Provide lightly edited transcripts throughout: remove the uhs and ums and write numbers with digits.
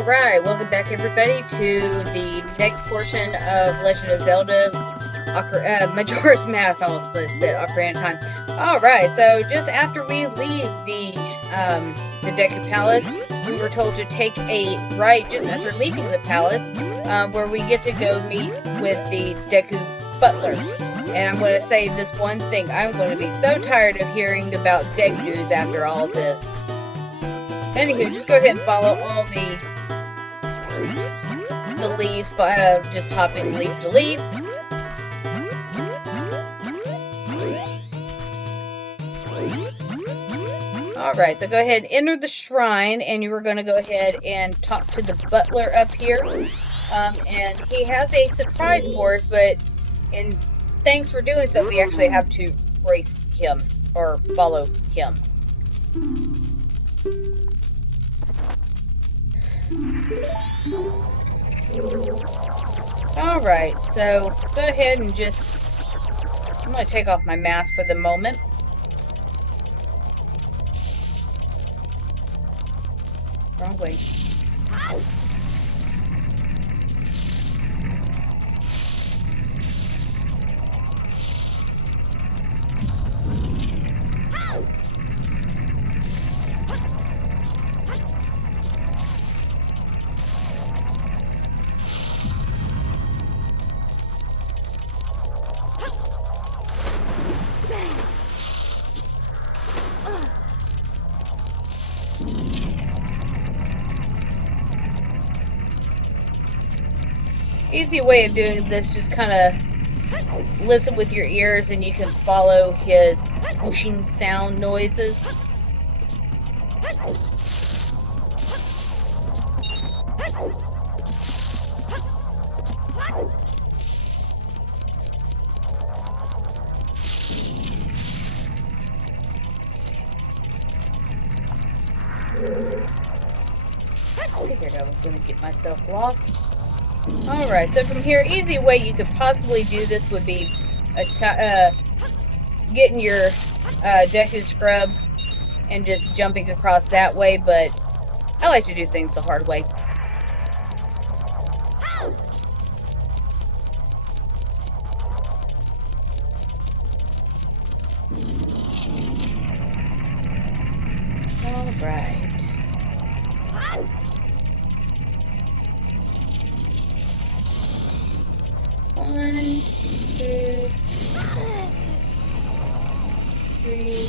Alright, welcome back everybody to the next portion of Legend of Zelda Majora's Mask. I almost said Ocarina of Time. Alright, so just after we leave the Deku Palace, we were told to take a right just after leaving the palace, where we get to go meet with the Deku Butler. And I'm going to say this one thing. I'm going to be so tired of hearing about Dekus after all this. Anywho, just go ahead and follow all the leaves by just hopping leaf to leaf. Alright, so go ahead and enter the shrine, and you are going to go ahead and talk to the butler up here. And he has a surprise for us, but thanks for doing so, we actually have to race him, or follow him. Alright, so go ahead and I'm going to take off my mask for the moment. Wrong way. Easy way of doing this, just kind of listen with your ears and you can follow his whooshing sound noises. I figured I was going to get myself lost. Alright, so from here, easy way you could possibly do this would be getting your Deku Scrub and just jumping across that way, but I like to do things the hard way. Alright. One, two, three.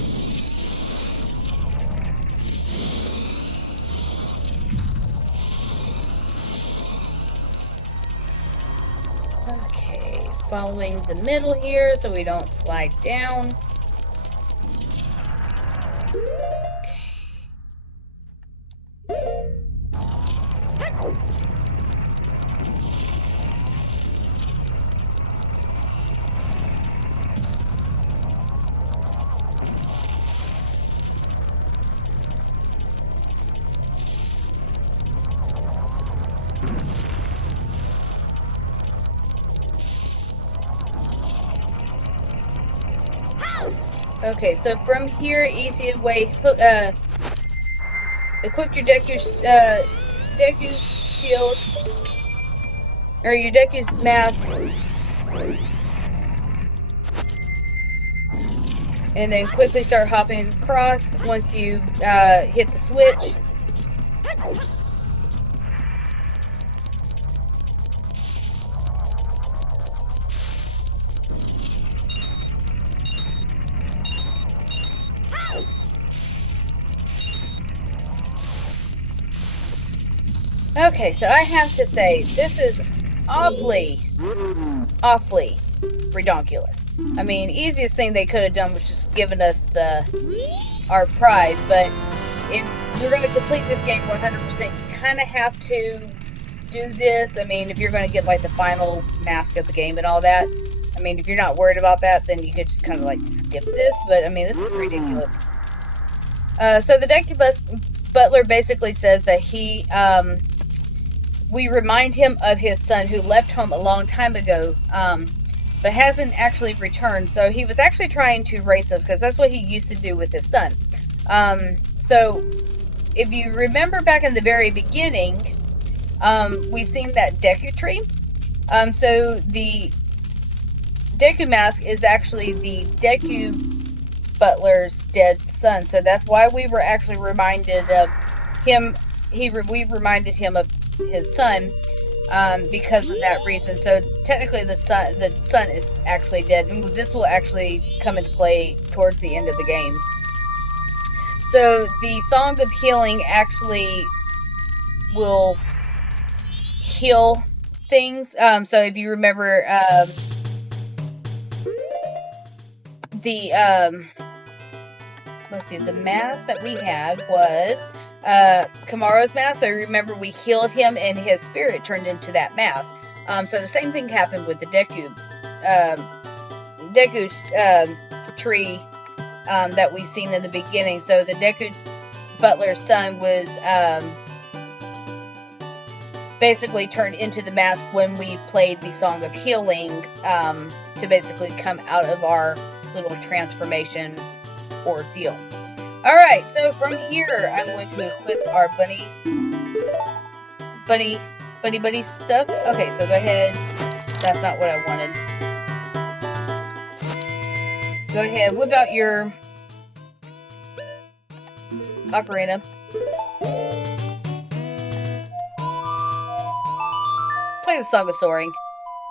Okay, following the middle here so we don't slide down. Okay, so from here, easy way, equip your Deku shield, or your Deku's mask, and then quickly start hopping across once you hit the switch. Okay, so I have to say, this is awfully redonkulous. I mean, easiest thing they could have done was just given us our prize, but if you're going to complete this game 100%, you kind of have to do this. I mean, if you're going to get, like, the final mask of the game and all that, I mean, if you're not worried about that, then you could just kind of, like, skip this, but, I mean, this is ridiculous. So the Deku Butler basically says that we remind him of his son who left home a long time ago, but hasn't actually returned. So he was actually trying to race us, because that's what he used to do with his son. So if you remember back in the very beginning, we've seen that Deku tree. So the Deku mask is actually the Deku butler's dead son. So that's why we were actually reminded of him. We reminded him of his son because of that reason. So technically, the son is actually dead, and this will actually come into play towards the end of the game. So the Song of Healing actually will heal things. So if you remember, let's see, the mask that we had was Kamaro's mask. So remember, we healed him, and his spirit turned into that mask. So the same thing happened with the Deku tree that we seen in the beginning. So the Deku butler's son was basically turned into the mask when we played the Song of Healing to basically come out of our little transformation ordeal. Alright, so from here I'm going to equip our buddy stuff. Okay, so go ahead. That's not what I wanted. Go ahead, whip out your ocarina. Play the Song of Soaring.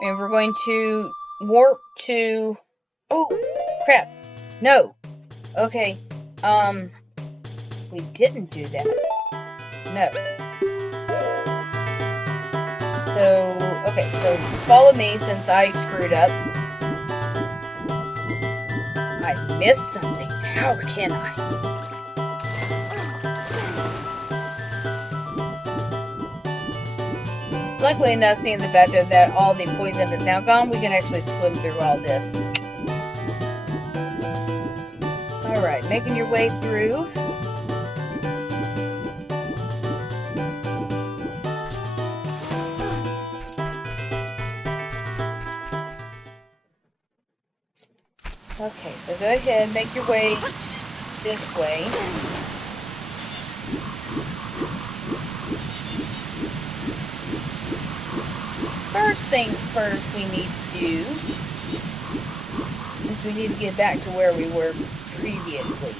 And we're going to warp to... Oh, crap. No. Okay. We didn't do that. No. So, okay, so follow me since I screwed up. I missed something. How can I? Luckily enough, seeing the fact that all the poison is now gone, we can actually swim through all this. Alright, making your way through. Okay, so go ahead, make your way this way. First things first we need to do is we need to get back to where we were previously.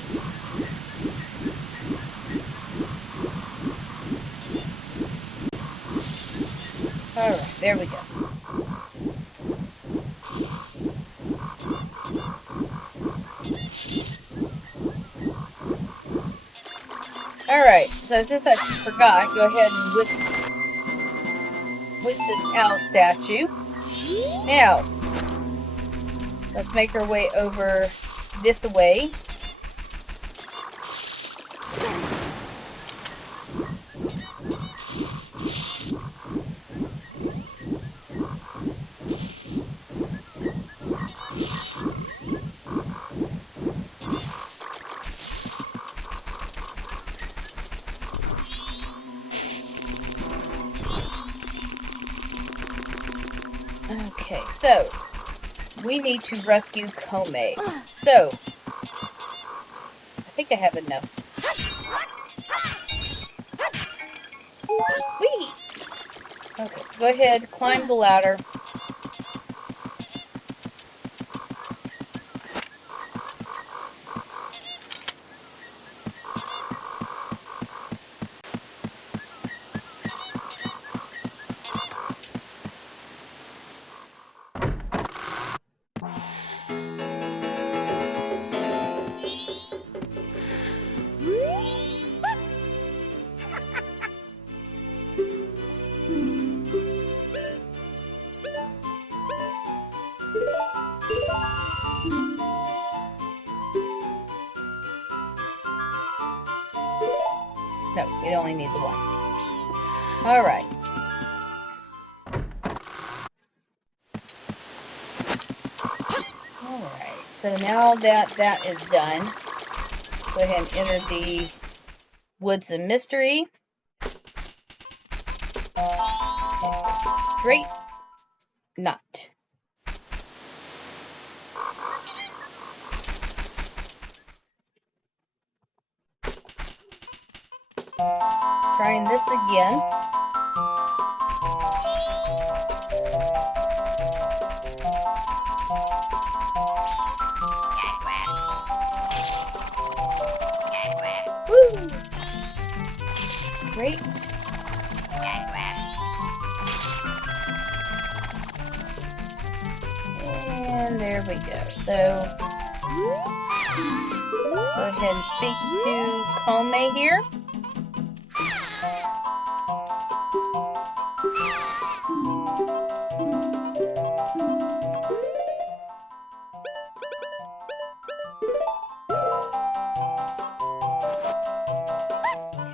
Alright, there we go. Alright, so since I forgot, go ahead and whip this owl statue. Now, let's make our way over this way. Okay, so we need to rescue Kome. So I think I have enough. Whee! Okay, so go ahead, climb the ladder. No, we only need the one. Alright. Alright, so now that that is done, go ahead and enter the Woods of Mystery. Straight knot. Trying this again. here we go. So, go ahead and speak to Kome here.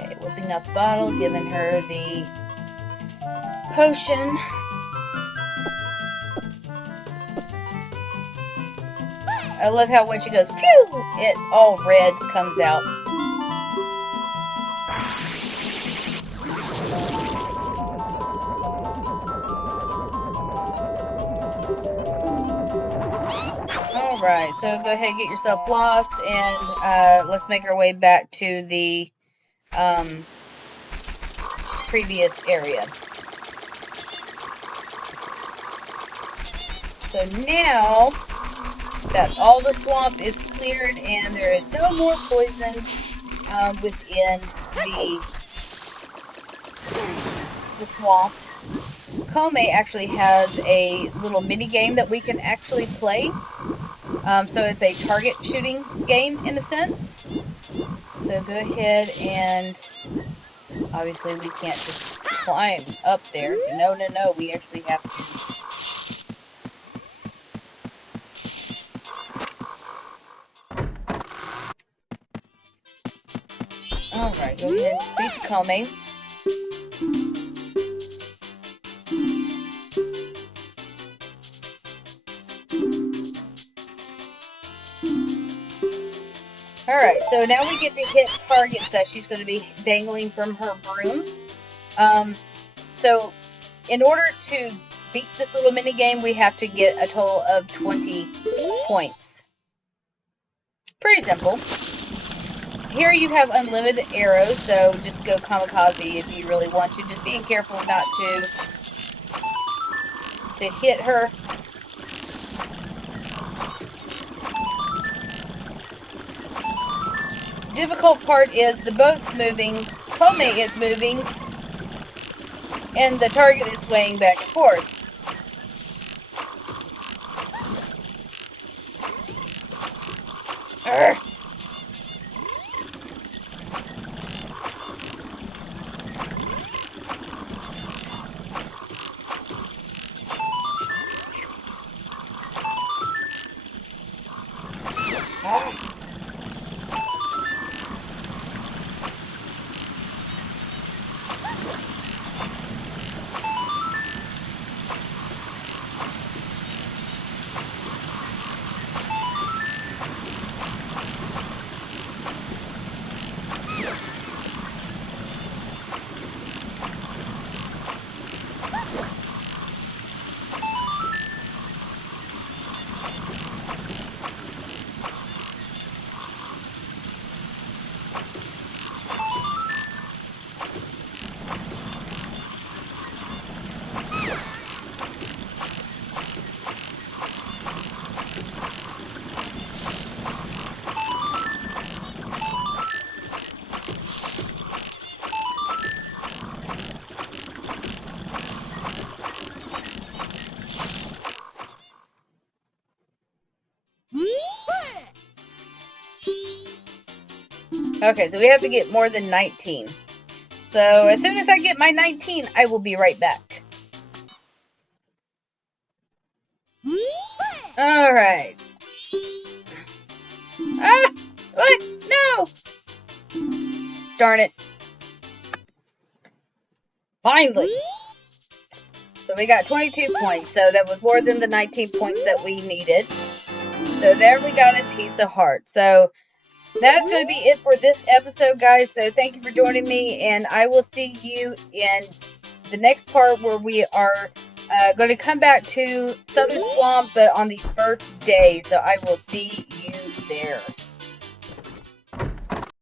Okay, whipping up the bottle, giving her the potion. I love how when she goes, pew, it all red comes out. Alright, so go ahead and get yourself lost, and let's make our way back to the previous area. So now that all the swamp is cleared and there is no more poison within the swamp, Kome actually has a little mini game that we can actually play. So it's a target shooting game in a sense. So go ahead and obviously we can't just climb up there. No, we actually have to. Alright, go ahead and speak to Kome. Alright, so now we get to hit targets that she's going to be dangling from her broom. So in order to beat this little mini game, we have to get a total of 20 points. Pretty simple. Here you have unlimited arrows, so just go kamikaze if you really want to. Just being careful not to hit her. Difficult part is the boat's moving, Kome is moving, and the target is swaying back and forth. Urgh. Okay, so we have to get more than 19. So as soon as I get my 19, I will be right back. Alright. Ah! What? No! Darn it. Finally! So we got 22 points, so that was more than the 19 points that we needed. So there we got a piece of heart. So that's going to be it for this episode, guys. So thank you for joining me, and I will see you in the next part where we are going to come back to Southern Swamp, but on the first day. So I will see you there.